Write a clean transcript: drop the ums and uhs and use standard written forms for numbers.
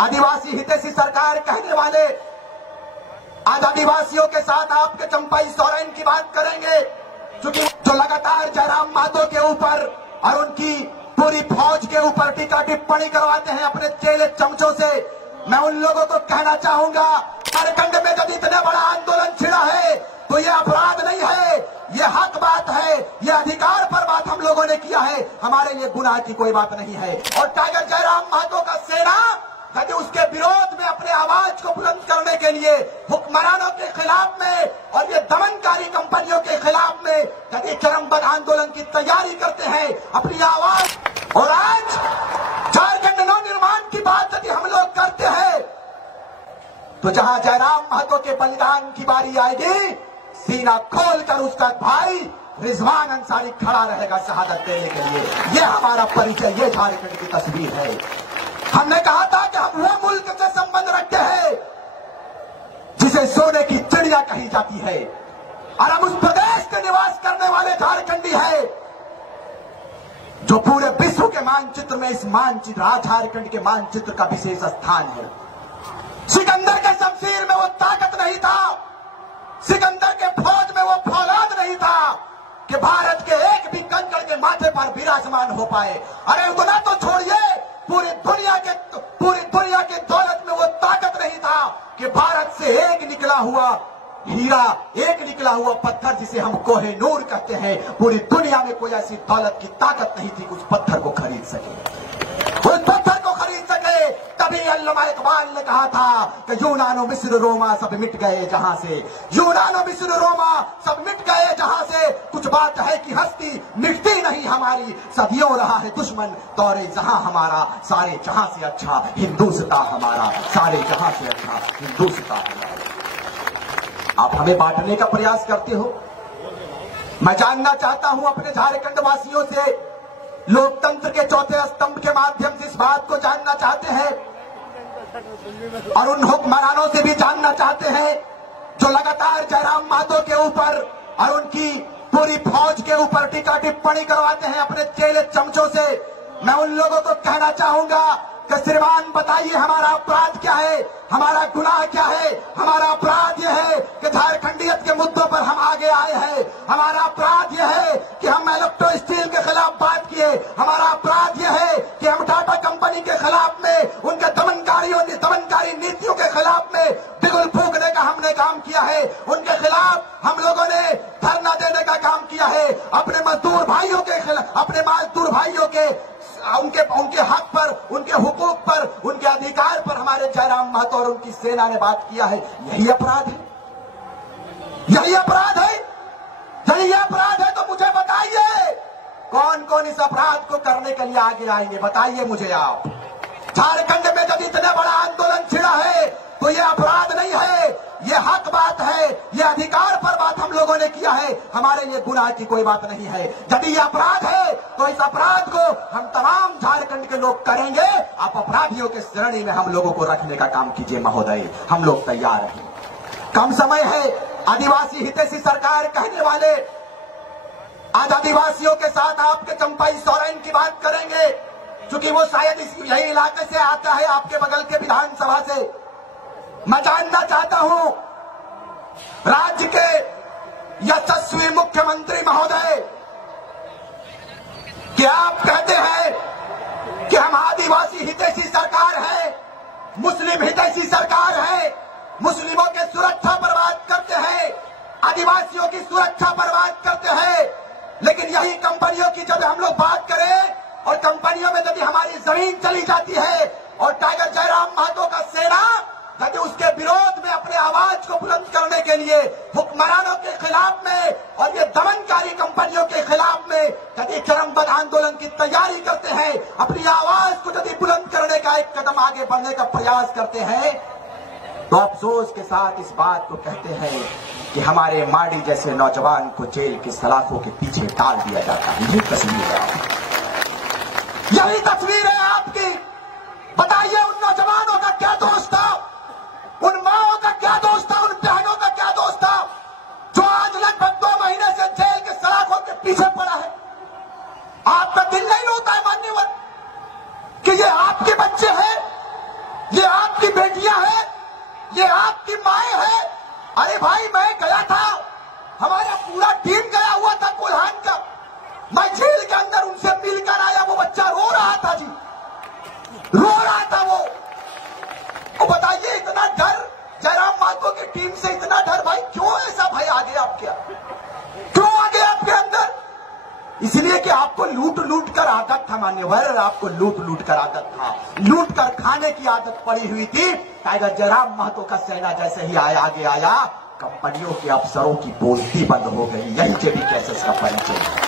आदिवासी हितैषी सरकार कहने वाले आज आदिवासियों के साथ आपके चंपाई सोरेन की बात करेंगे, क्योंकि जो लगातार जयराम महतो के ऊपर और उनकी पूरी फौज के ऊपर टीका टिप्पणी करवाते हैं अपने चेले चमचों से। मैं उन लोगों को कहना चाहूंगा, झारखंड में जब इतना बड़ा आंदोलन छिड़ा है तो ये अपराध नहीं है, ये हक बात है, ये अधिकार पर बात हम लोगों ने किया है, हमारे लिए गुनाह की कोई बात नहीं है। और टाइगर जयराम महतो का सेना यदि उसके विरोध में अपने आवाज को बुलंद करने के लिए हुक्मरानों के खिलाफ में और ये दमनकारी कंपनियों के खिलाफ में यदि चरमपंथ आंदोलन की तैयारी करते हैं अपनी आवाज, और आज झारखंड नवनिर्माण की बात यदि हम लोग करते हैं तो जहां जयराम महतो के बलिदान की बारी आएगी, सीना खोलकर उसका भाई रिजवान अंसारी खड़ा रहेगा शहादत देने के लिए। ये हमारा परिचय, ये झारखंड की तस्वीर है। हमने कहा था कि हम वो मुल्क से संबंध रखते हैं जिसे सोने की चिड़िया कही जाती है, और हम उस प्रदेश के निवास करने वाले झारखंडी है जो पूरे विश्व के मानचित्र में इस मानचित्र झारखंड के मानचित्र का विशेष स्थान है। सिकंदर के शमशीर में वो ताकत नहीं था, सिकंदर के फौज में वो फौलाद नहीं था कि भारत के एक भी कंकड़ के माथे पर विराजमान हो पाए। अरे उतना तो छोड़िए, पूरी दुनिया के दौलत में वो ताकत नहीं था कि भारत से एक निकला हुआ हीरा, एक निकला हुआ पत्थर जिसे हम कोहिनूर कहते हैं, पूरी दुनिया में कोई ऐसी दौलत की ताकत नहीं थी कि उस पत्थर को खरीद सके, उस पत्थर को खरीद सके। तभी अल्लामा इकबाल ने कहा था कि यूनानो मिस्र रोमा सब मिट गए जहां से, यूनानो मिस्र रोमा सब मिट गए जहां से, कुछ बात है कि हस्ती मिटती नहीं हमारी, सदियों रहा है दुश्मन दौरे जहां हमारा, सारे जहां से अच्छा हिंदुस्तां हमारा, सारे जहां से अच्छा हिंदुस्तां हमारा। आप हमें बांटने का प्रयास करते हो। मैं जानना चाहता हूं अपने झारखंड वासियों से, लोकतंत्र के चौथे स्तंभ के माध्यम से इस बात को जानना चाहते हैं और उन हुक्मरानों से भी जानना चाहते हैं जो लगातार जयराम महतो के ऊपर और उनकी पूरी फौज के ऊपर टीका टिप्पणी करवाते हैं अपने चेले चमचों से। मैं उन लोगों को कहना चाहूंगा कि श्रीमान बताइए हमारा अपराध क्या है, हमारा गुनाह क्या है। हमारा अपराध यह है कि झारखंडियत के मुद्दों पर हम आगे आए हैं। हमारा अपराध यह है कि हम इलेक्ट्रो स्टील के खिलाफ बात किए। हमारा अपराध यह है कि हम टाटा कंपनी के खिलाफ में, उनके दमनकारी नीतियों के खिलाफ में बिगुल फूंकने का हमने काम किया है। उनके खिलाफ हम लोगों ने धरना देने का काम किया है। अपने मजदूर भाइयों के खिलाफ, अपने मजदूर भाइयों के उनके हक पर, उनके हुकूक पर, उनके अधिकार पर हमारे जयराम महतो और उनकी सेना ने बात किया है। यही अपराध है, यही अपराध है, यही अपराध है। तो मुझे बताइए कौन कौन इस अपराध को करने के लिए आगे आएंगे, बताइए मुझे आप। झारखंड में जब इतना बड़ा आंदोलन छिड़ा है तो ये अपराध नहीं है, ये हक बात है, ये अधिकार पर बात हम लोगों ने किया है, हमारे लिए गुनाह की कोई बात नहीं है। यदि ये अपराध है तो इस अपराध को हम तमाम झारखंड के लोग करेंगे। आप अपराधियों के श्रेणी में हम लोगों को रखने का काम कीजिए महोदय, हम लोग तैयार हैं। कम समय है। आदिवासी हितैषी सरकार कहने वाले आज आदिवासियों के साथ आपके चंपाई सोरेन की बात करेंगे, क्योंकि वो शायद यही इलाके से आता है, आपके बगल के विधानसभा से। मैं जानना चाहता हूं राज्य के यशस्वी मुख्यमंत्री महोदय, कि आप कहते हैं कि हम आदिवासी हितैषी सरकार है, मुस्लिम हितैषी सरकार है, मुस्लिमों की सुरक्षा पर बात करते हैं, आदिवासियों की सुरक्षा पर बात करते हैं, लेकिन यही कंपनियों की जब हम लोग बात करें और कंपनियों में यदि हमारी जमीन चली जाती है और टाइगर जयराम महतो का सेना यदि उसके विरोध में अपने आवाज को बुलंद करने के लिए हुक्मरानों के खिलाफ में और ये दमनकारी कंपनियों के खिलाफ में यदि चरमपंथ आंदोलन की तैयारी करते हैं, अपनी आवाज को यदि बुलंद करने का एक कदम आगे बढ़ने का प्रयास करते हैं, तो अफसोस के साथ इस बात को कहते हैं कि हमारे माडी जैसे नौजवान को जेल की सलाखों के पीछे डाल दिया जाता है। यही तस्वीर है आपकी, यही तस्वीर है आपकी। बताइए उन नौजवानों का क्या दोष था, उन माओं का क्या दोष था, उन बहनों का क्या दोष था जो आज लगभग 2 महीने से जेल के सलाखों के पीछे पड़ा है। आपका दिल नहीं होता है मान्यवर कि ये आपके बच्चे हैं, ये आपकी बेटियां हैं, ये आपकी माएं हैं। अरे भाई मैं गया था, हमारा पूरा टीम गया हुआ था कोल्हान का, मैं जेल के अंदर उनसे मिलकर आया। वो बच्चा रो रहा था जी, रो रहा था वो। तो बताइए इतना डर जयराम महतो की टीम से, इतना डर भाई क्यों ऐसा भय आ गया आपके, क्यों आ गया आपके अंदर? इसलिए कि आपको लूट लूट कर आदत था मान्यवर, आपको लूट लूट कर आदत था, लूट कर खाने की आदत पड़ी हुई थी। टाइगर जयराम महतो का सेना जैसे ही आगे आया, कंपनियों के अफसरों की बोलती बंद हो गई। यही जेबी कैसेस का परिचय।